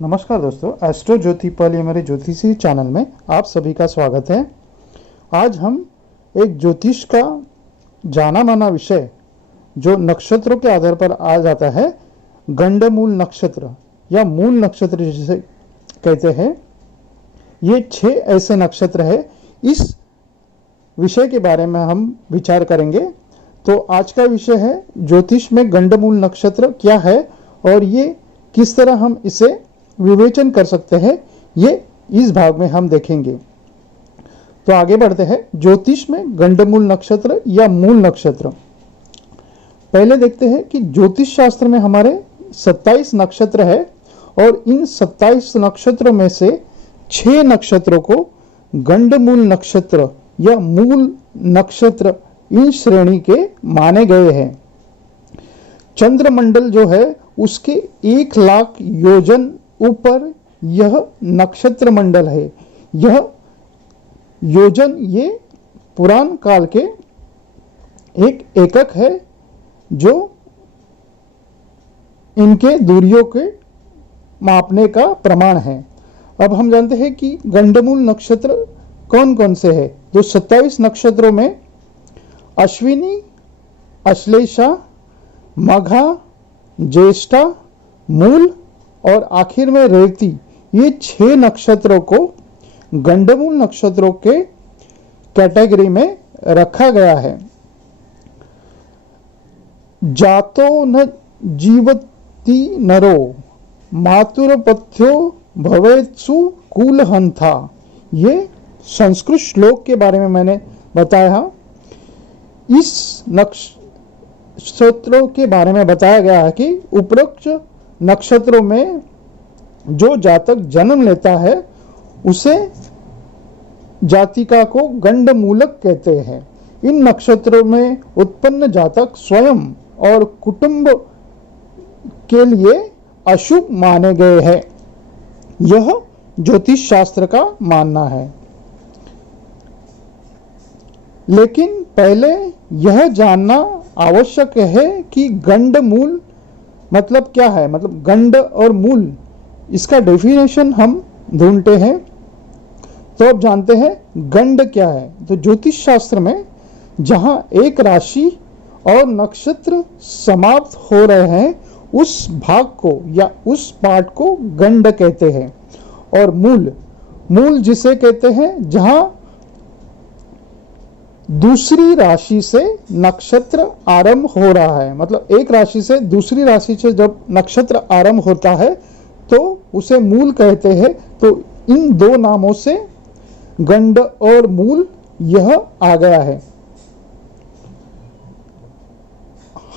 नमस्कार दोस्तों, एस्ट्रो ज्योति पल ये मेरे ज्योतिषी चैनल में आप सभी का स्वागत है। आज हम एक ज्योतिष का जाना माना विषय जो नक्षत्रों के आधार पर आ जाता है, गंडमूल नक्षत्र या मूल नक्षत्र जिसे कहते हैं। ये 6 ऐसे नक्षत्र है। इस विषय के बारे में हम विचार करेंगे। तो आज का विषय है ज्योतिष में गंडमूल नक्षत्र क्या है और ये किस तरह हम इसे विवेचन कर सकते हैं, ये इस भाग में हम देखेंगे। तो आगे बढ़ते हैं। ज्योतिष में गंडमूल नक्षत्र या मूल नक्षत्र, पहले देखते हैं कि ज्योतिष शास्त्र में हमारे 27 नक्षत्र है और इन 27 नक्षत्रों में से 6 नक्षत्रों को गंडमूल नक्षत्र या मूल नक्षत्र इन श्रेणी के माने गए हैं। चंद्रमंडल जो है उसके 1 लाख योजन ऊपर यह नक्षत्र मंडल है। यह योजन ये पुराण काल के एक एकक है जो इनके दूरियों के मापने का प्रमाण है। अब हम जानते हैं कि गंडमूल नक्षत्र कौन कौन से हैं। तो 27 नक्षत्रों में अश्विनी, अश्लेषा, मघा, ज्येष्ठा, मूल और आखिर में रेवती, ये 6 नक्षत्रों को गंडमूल नक्षत्रों के कैटेगरी में रखा गया है। जातो न जीवति नरो मातुरपथ्यो भवेत्सु कूलहंथा, ये संस्कृत श्लोक के बारे में मैंने बताया। इस नक्षत्रों के बारे में बताया गया है कि उपरोक्त नक्षत्रों में जो जातक जन्म लेता है उसे जातिका को गंडमूलक कहते हैं। इन नक्षत्रों में उत्पन्न जातक स्वयं और कुटुंब के लिए अशुभ माने गए हैं। यह ज्योतिष शास्त्र का मानना है। लेकिन पहले यह जानना आवश्यक है कि गंडमूल मतलब क्या है। मतलब गंड और मूल, इसका डेफिनेशन हम ढूंढते हैं। तो अब जानते हैं गंड क्या है। तो ज्योतिष शास्त्र में जहां एक राशि और नक्षत्र समाप्त हो रहे हैं उस भाग को या उस पार्ट को गंड कहते हैं। और मूल जिसे कहते हैं जहां दूसरी राशि से नक्षत्र आरंभ हो रहा है। मतलब एक राशि से दूसरी राशि से जब नक्षत्र आरंभ होता है तो उसे मूल कहते हैं। तो इन 2 नामों से गंड और मूल यह आ गया है।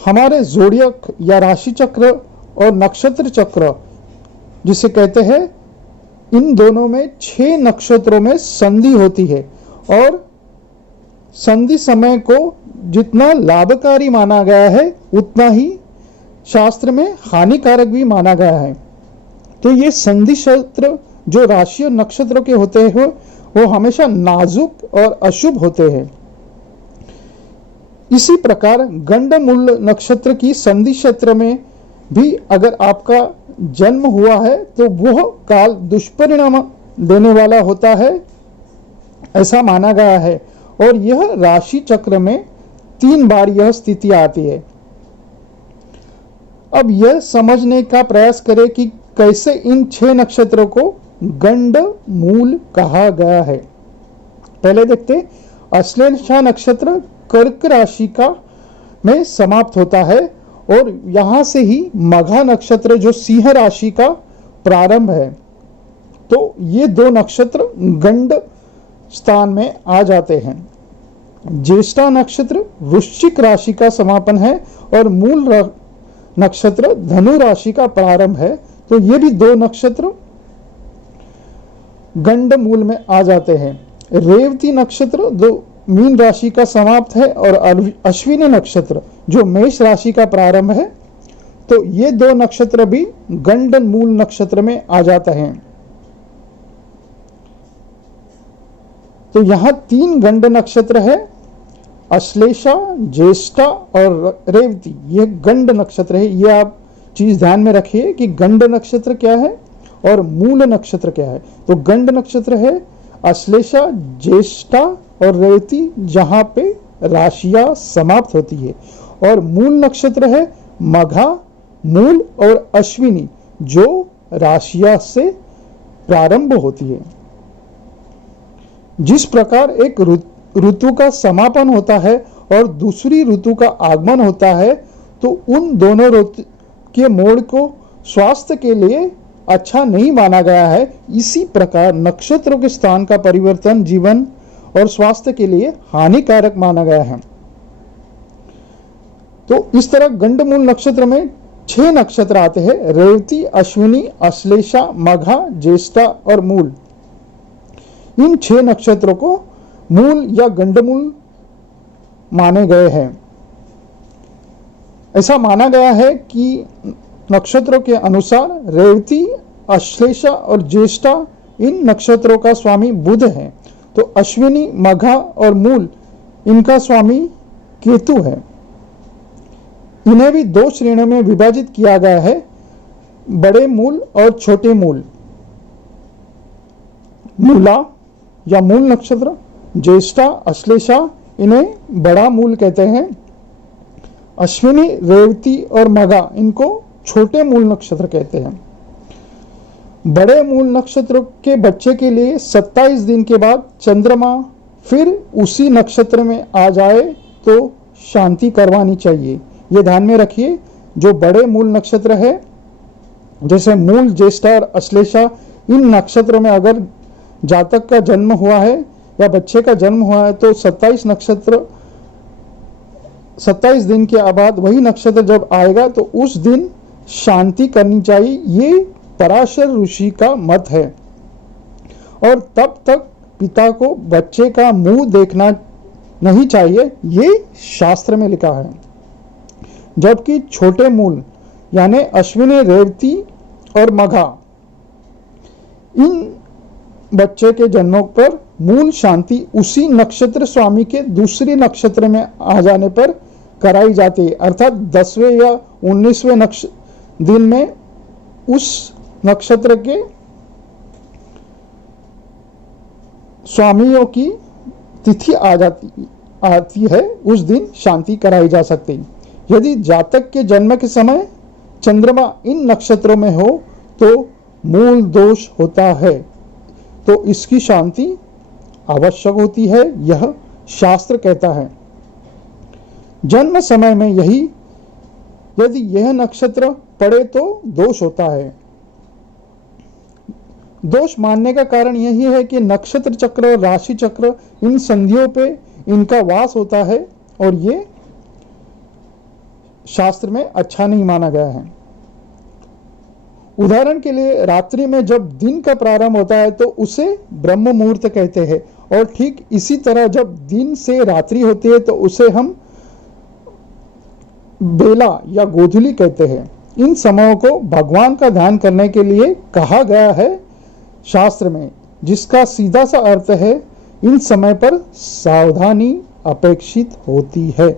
हमारे जोड़ियक या राशि चक्र और नक्षत्र चक्र जिसे कहते हैं, इन दोनों में 6 नक्षत्रों में संधि होती है और संधि समय को जितना लाभकारी माना गया है उतना ही शास्त्र में हानिकारक भी माना गया है। तो ये संधि क्षेत्र जो राशि और नक्षत्रों के होते हैं वो हमेशा नाजुक और अशुभ होते हैं। इसी प्रकार गंडमूल नक्षत्र की संधि क्षेत्र में भी अगर आपका जन्म हुआ है तो वह काल दुष्परिणाम देने वाला होता है, ऐसा माना गया है। और यह राशि चक्र में 3 बार यह स्थिति आती है। अब यह समझने का प्रयास करें कि कैसे इन 6 नक्षत्रों को गंड मूल कहा गया है। पहले देखते, अश्लेषा नक्षत्र कर्क राशि का में समाप्त होता है और यहां से ही मघा नक्षत्र जो सिंह राशि का प्रारंभ है। तो ये 2 नक्षत्र गंड स्थान में आ जाते हैं। ज्येष्ठा नक्षत्र वृश्चिक राशि का समापन है और मूल नक्षत्र धनु राशि का प्रारंभ है। तो ये भी 2 नक्षत्र गंड मूल में आ जाते हैं। रेवती नक्षत्र जो मीन राशि का समाप्त है और अश्विनी नक्षत्र जो मेष राशि का प्रारंभ है। तो ये 2 नक्षत्र भी गंड मूल नक्षत्र में आ जाते हैं। तो यहां 3 गंड नक्षत्र है, अश्लेषा, ज्येष्ठा और रेवती। यह गंड नक्षत्र है। यह आप चीज ध्यान में रखिए कि गंड नक्षत्र क्या है और मूल नक्षत्र क्या है? तो गंड नक्षत्र है अश्लेषा, ज्येष्ठा और रेवती, जहां पे राशियां समाप्त होती है। और मूल नक्षत्र है मघा, मूल और अश्विनी, जो राशियां से प्रारंभ होती है। जिस प्रकार एक ऋतु का समापन होता है और दूसरी ऋतु का आगमन होता है, तो उन दोनों ऋतु के मोड़ को स्वास्थ्य के लिए अच्छा नहीं माना गया है। इसी प्रकार नक्षत्रों के स्थान का परिवर्तन जीवन और स्वास्थ्य के लिए हानिकारक माना गया है। तो इस तरह गंडमूल नक्षत्र में 6 नक्षत्र आते हैं, रेवती, अश्विनी, अश्लेषा, मघा, ज्येष्ठा और मूल। इन 6 नक्षत्रों को मूल या गंडमूल माने गए हैं। ऐसा माना गया है कि नक्षत्रों के अनुसार रेवती, अश्लेषा और ज्येष्ठा इन नक्षत्रों का स्वामी बुध है, तो अश्विनी, मघा और मूल इनका स्वामी केतु है। इन्हें भी 2 श्रेणियों में विभाजित किया गया है, बड़े मूल और छोटे मूल। मूला या मूल नक्षत्र, ज्येष्ठा, अश्लेषा इन्हें बड़ा मूल कहते हैं। अश्विनी, रेवती और मघा इनको छोटे मूल नक्षत्र कहते हैं। बड़े मूल नक्षत्र के बच्चे के लिए 27 दिन के बाद चंद्रमा फिर उसी नक्षत्र में आ जाए तो शांति करवानी चाहिए। ये ध्यान में रखिए, जो बड़े मूल नक्षत्र है जैसे मूल, ज्येष्ठा और अश्लेषा, इन नक्षत्रों में अगर जातक का जन्म हुआ है या बच्चे का जन्म हुआ है तो 27 दिन के बाद वही नक्षत्र जब आएगा तो उस दिन शांति करनी चाहिए। ये पराशर ऋषि का मत है। और तब तक पिता को बच्चे का मुंह देखना नहीं चाहिए, ये शास्त्र में लिखा है। जबकि छोटे मूल यानी अश्विनी, रेवती और मघा, इन बच्चे के जन्मों पर मूल शांति उसी नक्षत्र स्वामी के दूसरे नक्षत्र में आ जाने पर कराई जाती है, अर्थात 10वें या 19वें दिन में उस नक्षत्र के स्वामियों की तिथि आती है, उस दिन शांति कराई जा सकती है। यदि जातक के जन्म के समय चंद्रमा इन नक्षत्रों में हो तो मूल दोष होता है, तो इसकी शांति आवश्यक होती है, यह शास्त्र कहता है। जन्म समय में यदि यह नक्षत्र पड़े तो दोष होता है। दोष मानने का कारण यही है कि नक्षत्र चक्र और राशि चक्र इन संधियों पे इनका वास होता है और ये शास्त्र में अच्छा नहीं माना गया है। उदाहरण के लिए रात्रि में जब दिन का प्रारंभ होता है तो उसे ब्रह्म मुहूर्त कहते हैं, और ठीक इसी तरह जब दिन से रात्रि होती है तो उसे हम बेला या गोधूली कहते हैं। इन समयों को भगवान का ध्यान करने के लिए कहा गया है शास्त्र में, जिसका सीधा सा अर्थ है इन समय पर सावधानी अपेक्षित होती है।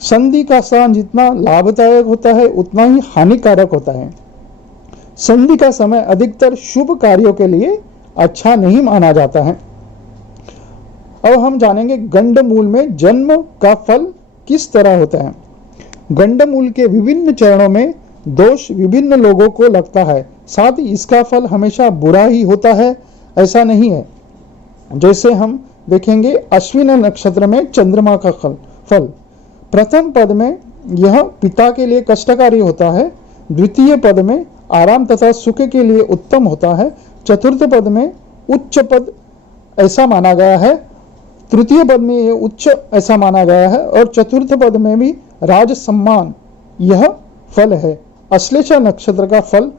संधि का स्थान जितना लाभदायक होता है उतना ही हानिकारक होता है। संधि का समय अधिकतर शुभ कार्यों के लिए अच्छा नहीं माना जाता है। अब हम जानेंगे गंडमूल में जन्म का फल किस तरह होता है। गंडमूल के विभिन्न चरणों में दोष विभिन्न लोगों को लगता है, साथ ही इसका फल हमेशा बुरा ही होता है ऐसा नहीं है। जैसे हम देखेंगे अश्विन नक्षत्र में चंद्रमा का फल प्रथम पद में यह पिता के लिए कष्टकारी होता है, द्वितीय पद में आराम तथा सुख के लिए उत्तम होता है, चतुर्थ पद में उच्च पद ऐसा माना गया है, तृतीय पद में यह उच्च ऐसा माना गया है और चतुर्थ पद में भी राज सम्मान यह फल है। अश्लेषा नक्षत्र का फल,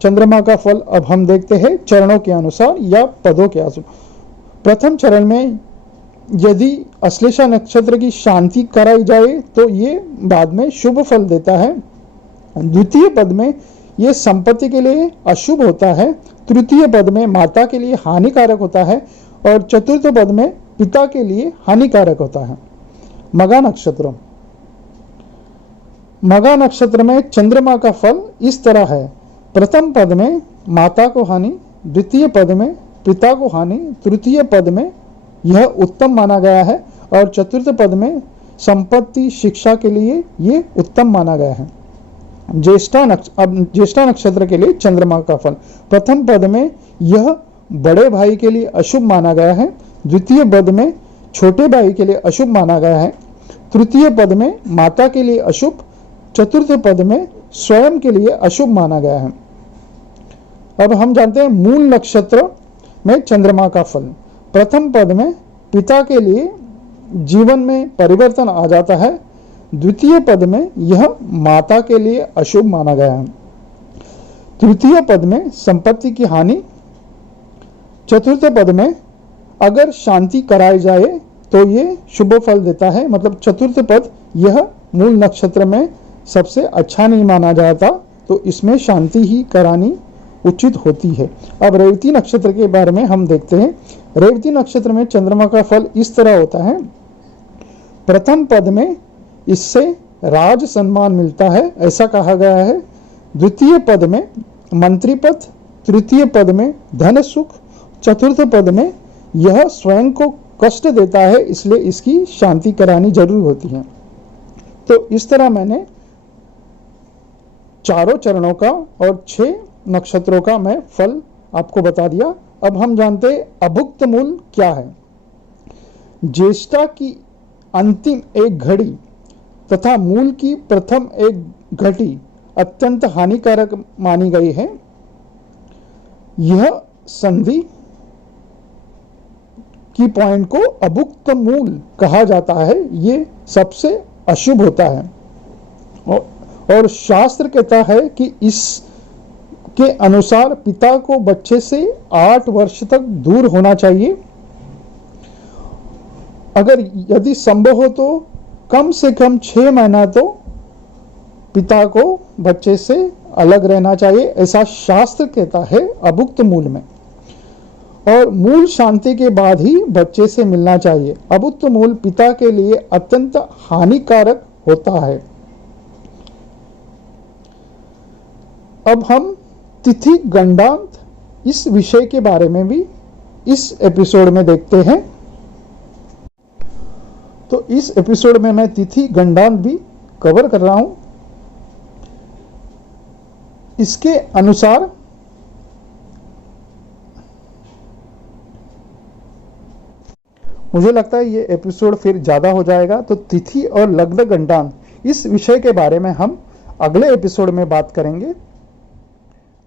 चंद्रमा का फल अब हम देखते हैं चरणों के अनुसार या पदों के अनुसार। प्रथम चरण में यदि अश्लेषा नक्षत्र की शांति कराई जाए तो ये बाद में शुभ फल देता है। द्वितीय पद में ये संपत्ति के लिए अशुभ होता है, तृतीय पद में माता के लिए हानिकारक होता है और चतुर्थ पद में पिता के लिए हानिकारक होता है। मघा नक्षत्र, मघा नक्षत्र में चंद्रमा का फल इस तरह है। प्रथम पद में माता को हानि, द्वितीय पद में पिता को हानि, तृतीय पद में यह उत्तम माना गया है और चतुर्थ पद में संपत्ति शिक्षा के लिए ये उत्तम माना गया है। ज्येष्ठा नक्षत्र के लिए चंद्रमा का फल, प्रथम पद में यह बड़े भाई के लिए अशुभ माना गया है, द्वितीय पद में छोटे भाई के लिए अशुभ माना गया है, तृतीय पद में माता के लिए अशुभ, चतुर्थ पद में स्वयं के लिए अशुभ माना गया है। अब हम जानते हैं मूल नक्षत्र में चंद्रमा का फल। प्रथम पद में पिता के लिए जीवन में परिवर्तन आ जाता है, द्वितीय पद में यह माता के लिए अशुभ माना गया है, तृतीय पद में संपत्ति की हानि, चतुर्थ पद में अगर शांति कराई जाए तो ये शुभ फल देता है। मतलब चतुर्थ पद यह मूल नक्षत्र में सबसे अच्छा नहीं माना जाता, तो इसमें शांति ही करानी उचित होती है। अब रेवती नक्षत्र के बारे में हम देखते हैं। रेवती नक्षत्र में चंद्रमा का फल इस तरह होता है। प्रथम पद में इससे राज सम्मान मिलता है, ऐसा कहा गया है। द्वितीय पद में मंत्री पद, तृतीय पद में धन सुख, चतुर्थ पद में यह स्वयं को कष्ट देता है, इसलिए इसकी शांति करानी जरूर होती है। तो इस तरह मैंने चारों चरणों का और 6 नक्षत्रों का मैं फल आपको बता दिया। अब हम जानते हैं अभुक्त मूल क्या है। ज्येष्ठा की अंतिम एक घड़ी तथा मूल की प्रथम एक घड़ी अत्यंत हानिकारक मानी गई है। यह संधि की पॉइंट को अभुक्त मूल कहा जाता है, ये सबसे अशुभ होता है और शास्त्र कहता है कि इसके अनुसार पिता को बच्चे से 8 वर्ष तक दूर होना चाहिए। अगर यदि संभव हो तो कम से कम 6 महीना तो पिता को बच्चे से अलग रहना चाहिए, ऐसा शास्त्र कहता है अभुक्त मूल में। और मूल शांति के बाद ही बच्चे से मिलना चाहिए। अभुक्त मूल पिता के लिए अत्यंत हानिकारक होता है। अब हम तिथि गंडांत इस विषय के बारे में भी इस एपिसोड में देखते हैं। तो इस एपिसोड में मैं तिथि गंडांत भी कवर कर रहा हूं। इसके अनुसार मुझे लगता है ये एपिसोड फिर ज़्यादा हो जाएगा, तो तिथि और लग्न गंडांत इस विषय के बारे में हम अगले एपिसोड में बात करेंगे।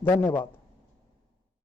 धन्यवाद।